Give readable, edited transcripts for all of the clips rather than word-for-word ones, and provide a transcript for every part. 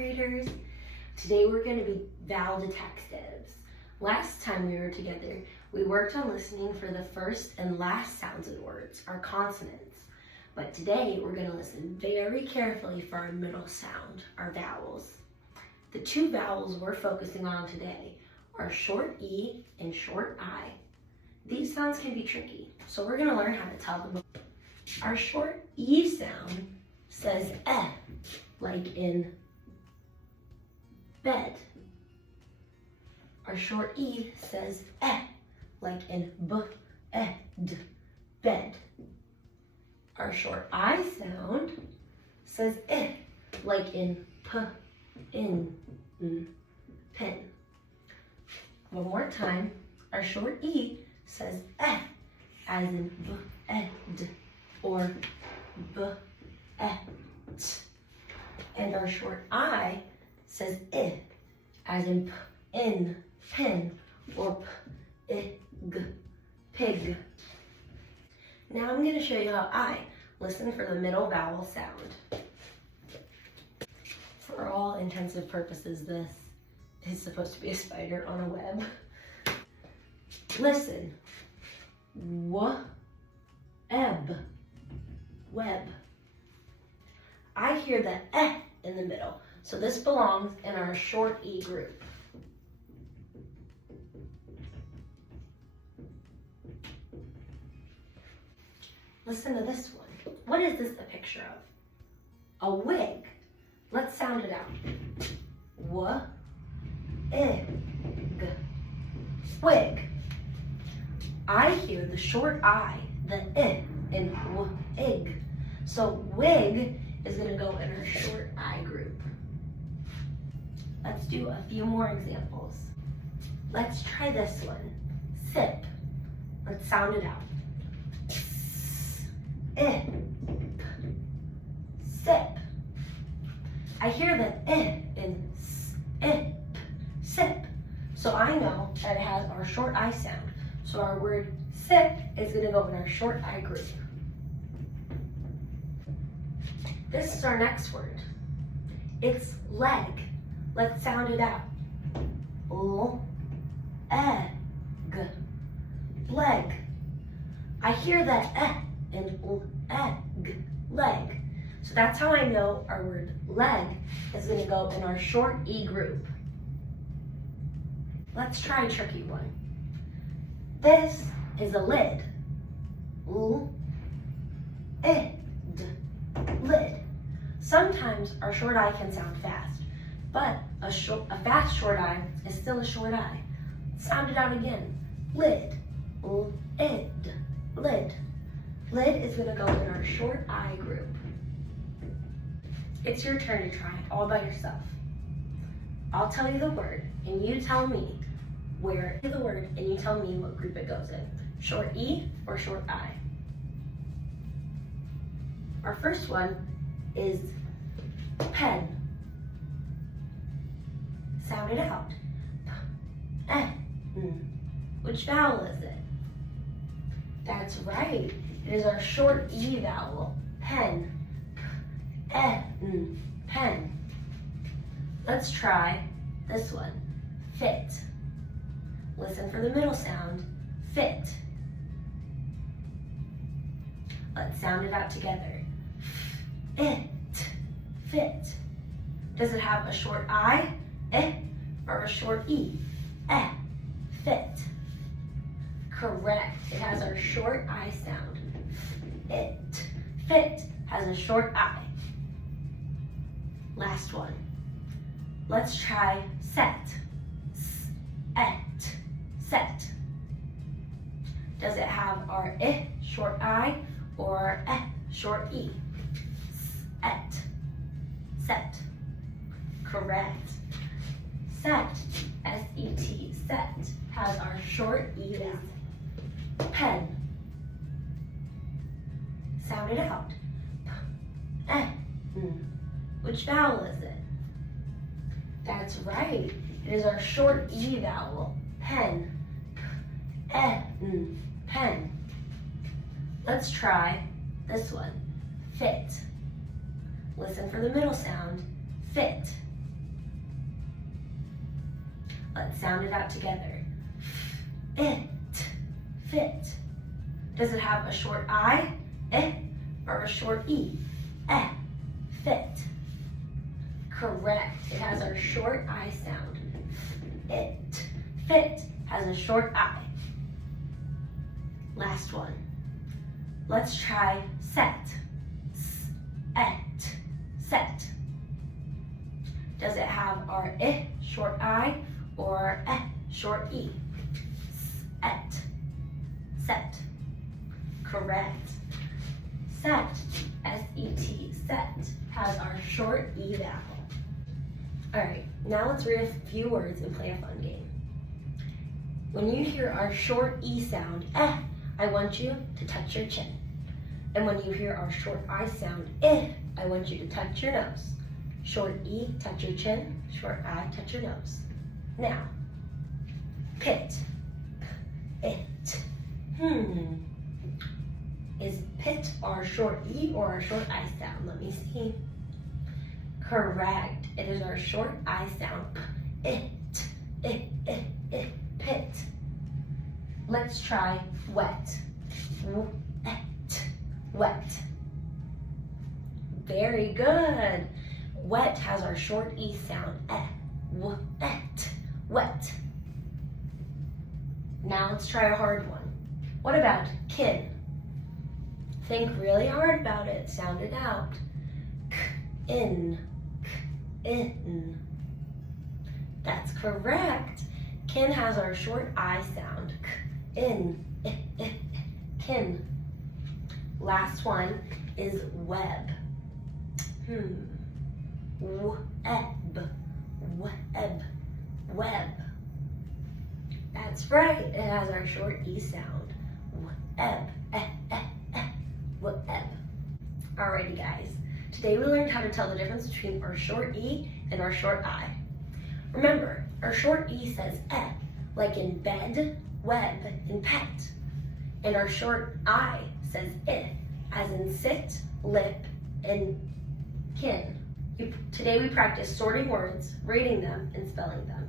graders. Today we're going to be vowel detectives. Last time we were together, we worked on listening for the first and last sounds in words, our consonants. But today we're going to listen very carefully for our middle sound, our vowels. The two vowels we're focusing on today are short E and short I. These sounds can be tricky, so we're going to learn how to tell them. Our short E sound says eh, like in bed. Our short E says eh, like in bed. Our short I sound says eh, like in pen. One more time. Our short E says eh, as in bed or et. And our short I says I, as in pen or pig. Now I'm going to show you how I listen for the middle vowel sound. For all intensive purposes, this is supposed to be a spider on a web. Listen. Web. I hear the eh in the middle, so this belongs in our short E group. Listen to this one. What is this a picture of? A wig. Let's sound it out. Wig. I hear the short I, the I in wig. So wig is going to go in our short I group. Let's do a few more examples. Let's try this one. Sip. Let's sound it out. Sip. I hear the in sip. So I know that it has our short I sound. So our word sip is going to go in our short I group. This is our next word. It's leg. Let's sound it out. Leg. I hear that in egg, leg. So that's how I know our word leg is going to go in our short E group. Let's try a tricky one. This is a lid. Lid. Sometimes our short I can sound fast, but a fast short I is still a short I. Sound it out again. Lid. Lid. Lid is going to go in our short I group. It's your turn to try it all by yourself. I'll tell you the word, and you tell me where the word, and you tell me what group it goes in. Short E or short I. Our first one is pen. Sound it out. Which vowel is it? That's right. It is our short E vowel. Pen. Pen. Let's try this one. Fit. Listen for the middle sound. Fit. Let's sound it out together. Fit. Does it have a short I, or a short E? Fit. Correct. It has our short I sound. Fit has a short I. Last one. Let's try set. Set. Does it have our short I or short E? Set. Correct. Set, S-E-T, set, has our short E vowel. Pen. Sound it out. Which vowel is it? That's right. It is our short E vowel. Pen. Pen. Let's try this one. Fit. Listen for the middle sound. Fit. Let's sound it out together. It, fit. Does it have a short I, or a short E? Fit. Correct. It has our short I sound. It, fit, has a short I. Last one. Let's try set. Set. Does it have our short I or short E? Set. Correct. Set, S-E-T, set, has our short E vowel. All right, now let's read a few words and play a fun game. When you hear our short E sound, I want you to touch your chin. And when you hear our short I sound, I want you to touch your nose. Short E, touch your chin. Short I, touch your nose. Now, pit. It. Is pit our short E or our short I sound? Let me see. Correct. It is our short I sound. Pit. Let's try wet. Wet. Very good. Wet has our short E sound. Wet. Now let's try a hard one. What about kin? Think really hard about it. Sound it out. In. That's correct. Kin has our short I sound. In. Kin. Last one is web. Web. That's right. It has our short E sound. Web. Alrighty guys, today we learned how to tell the difference between our short E and our short I. Remember, our short E says like in bed, web, and pet. And our short I says as in sit, lip, and kin. Today we practiced sorting words, rating them, and spelling them.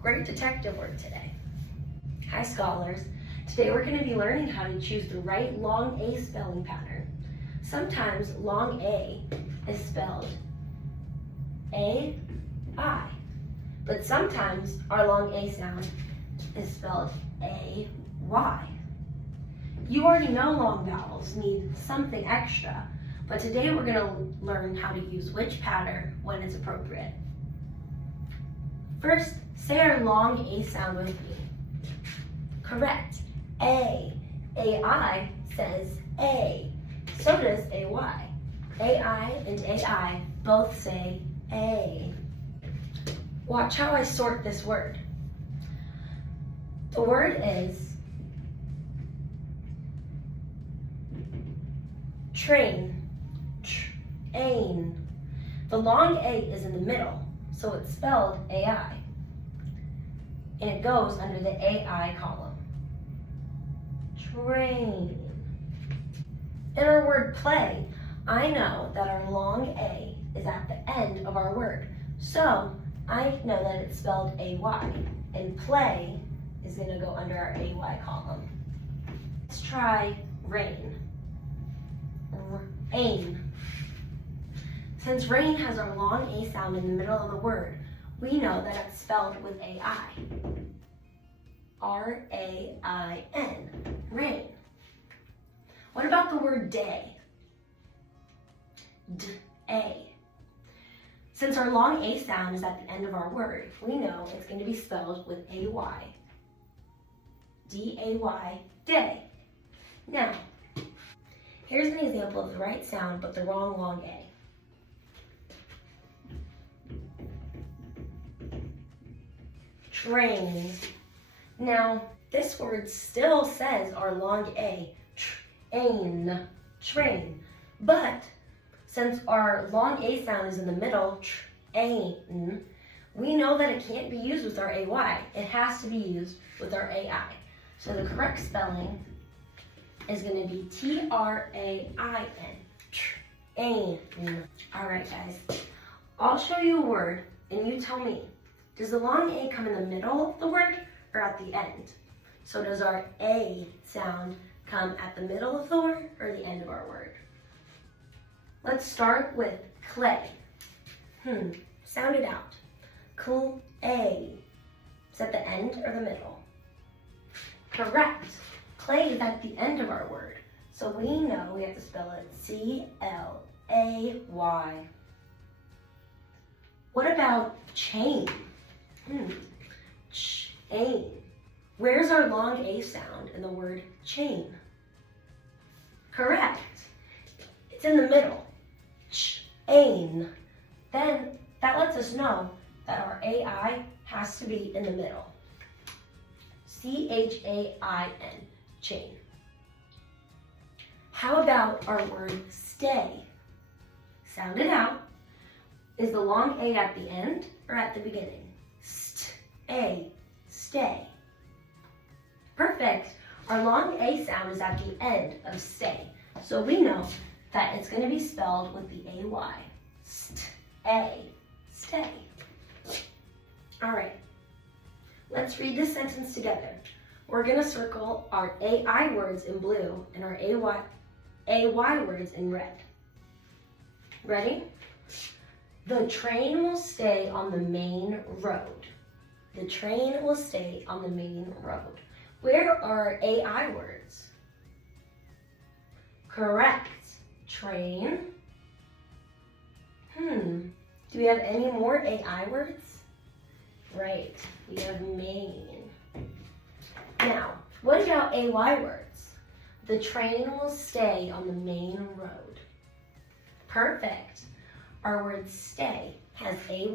Great detective work today. Hi scholars, today we're going to be learning how to choose the right long A spelling pattern. Sometimes long A is spelled A-I, but sometimes our long A sound is spelled A-Y. You already know long vowels need something extra, but today we're going to learn how to use which pattern when it's appropriate. First, say our long A sound with me. Correct. A. A-I says A. So does A-Y. A-I and A-I both say A. Watch how I sort this word. The word is train. Train. The long A is in the middle, so it's spelled A-I. And it goes under the A-I column. Train. In our word play, I know that our long A is at the end of our word. So I know that it's spelled A-Y. And play is going to go under our A-Y column. Let's try rain. Rain. Since rain has our long A sound in the middle of the word, we know that it's spelled with A-I. R-A-I-N. Rain. What about the word day? D-A. Since our long A sound is at the end of our word, we know it's going to be spelled with A-Y. D-A-Y, day. Now, here's an example of the right sound but the wrong long A. Train. Now, this word still says our long A, train, train. But since our long A sound is in the middle, train, we know that it can't be used with our AY. It has to be used with our AI. So the correct spelling is going to be T-R-A-I-N, train. All right, guys. I'll show you a word, and you tell me, Does the long A come in the middle of the word or at the end? So does our A sound come at the middle of the word or the end of our word? Let's start with clay. Sound it out. Clay. Is that the end or the middle? Correct. Clay is at the end of our word. So we know we have to spell it C-L-A-Y. What about chain? Chain. Where's our long A sound in the word chain? Correct. It's in the middle. Chain. Then that lets us know that our AI has to be in the middle. C-H-A-I-N. Chain. How about our word stay? Sound it out. Is the long A at the end or at the beginning? Stay. Stay. Perfect. Our long A sound is at the end of stay. So we know that it's going to be spelled with the A-Y. Stay. Stay. All right. Let's read this sentence together. We're going to circle our AI words in blue and our AY words in red. Ready? The train will stay on the main road. The train will stay on the main road. Where are AI words? Correct. Train. Do we have any more AI words? Right. We have main. Now, what about AY words? The train will stay on the main road. Perfect. Our word stay has AY.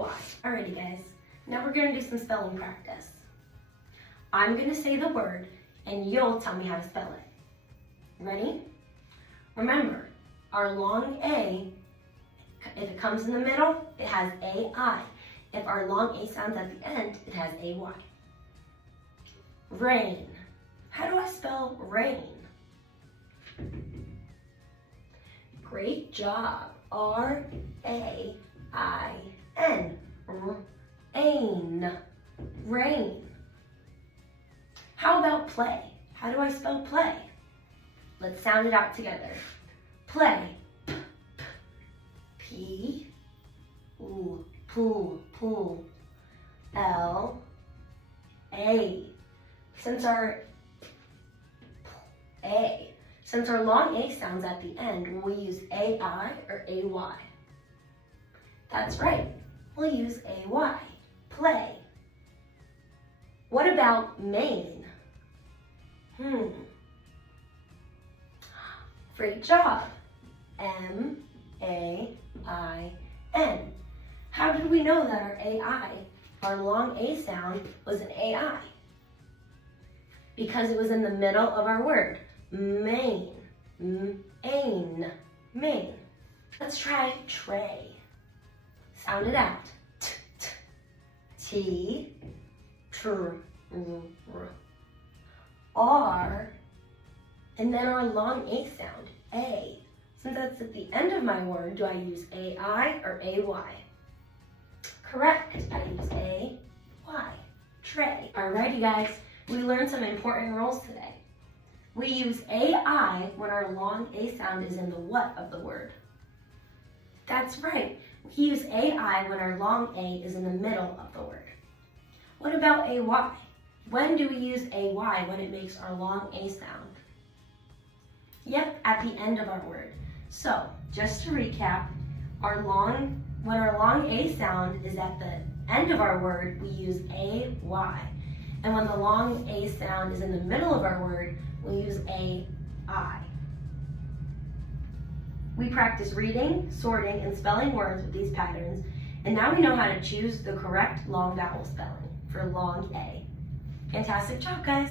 Alrighty guys, now we're gonna do some spelling practice. I'm gonna say the word and you'll tell me how to spell it. Ready? Remember, our long A, if it comes in the middle, it has AI. If our long A sounds at the end, it has AY. Rain. How do I spell rain? Great job. R-A-I-N. Rain. Rain. How about play? How do I spell play? Let's sound it out together. Play. P. Ooh. Pool. Pool. L. A. Since our long A sounds at the end, will we use AI or AY? That's right. We'll use AY. Play. What about main? Great job. M-A-I-N. How did we know that our AI, our long A sound, was an AI? Because it was in the middle of our word. Main. Main. Main. Let's try tray. Sound it out. T. Tr. R. And then our long A sound. A. Since that's at the end of my word, do I use AI or AY? Correct. I use AY. Tray. Alrighty guys, we learned some important rules today. We use AI when our long A sound is in the what of the word. That's right. We use AI when our long A is in the middle of the word. What about AY? When do we use AY when it makes our long A sound? Yep, at the end of our word. So, just to recap, when our long A sound is at the end of our word, we use AY. And when the long A sound is in the middle of our word, we use AI. We practice reading, sorting, and spelling words with these patterns, and now we know how to choose the correct long vowel spelling for long A. Fantastic job, guys!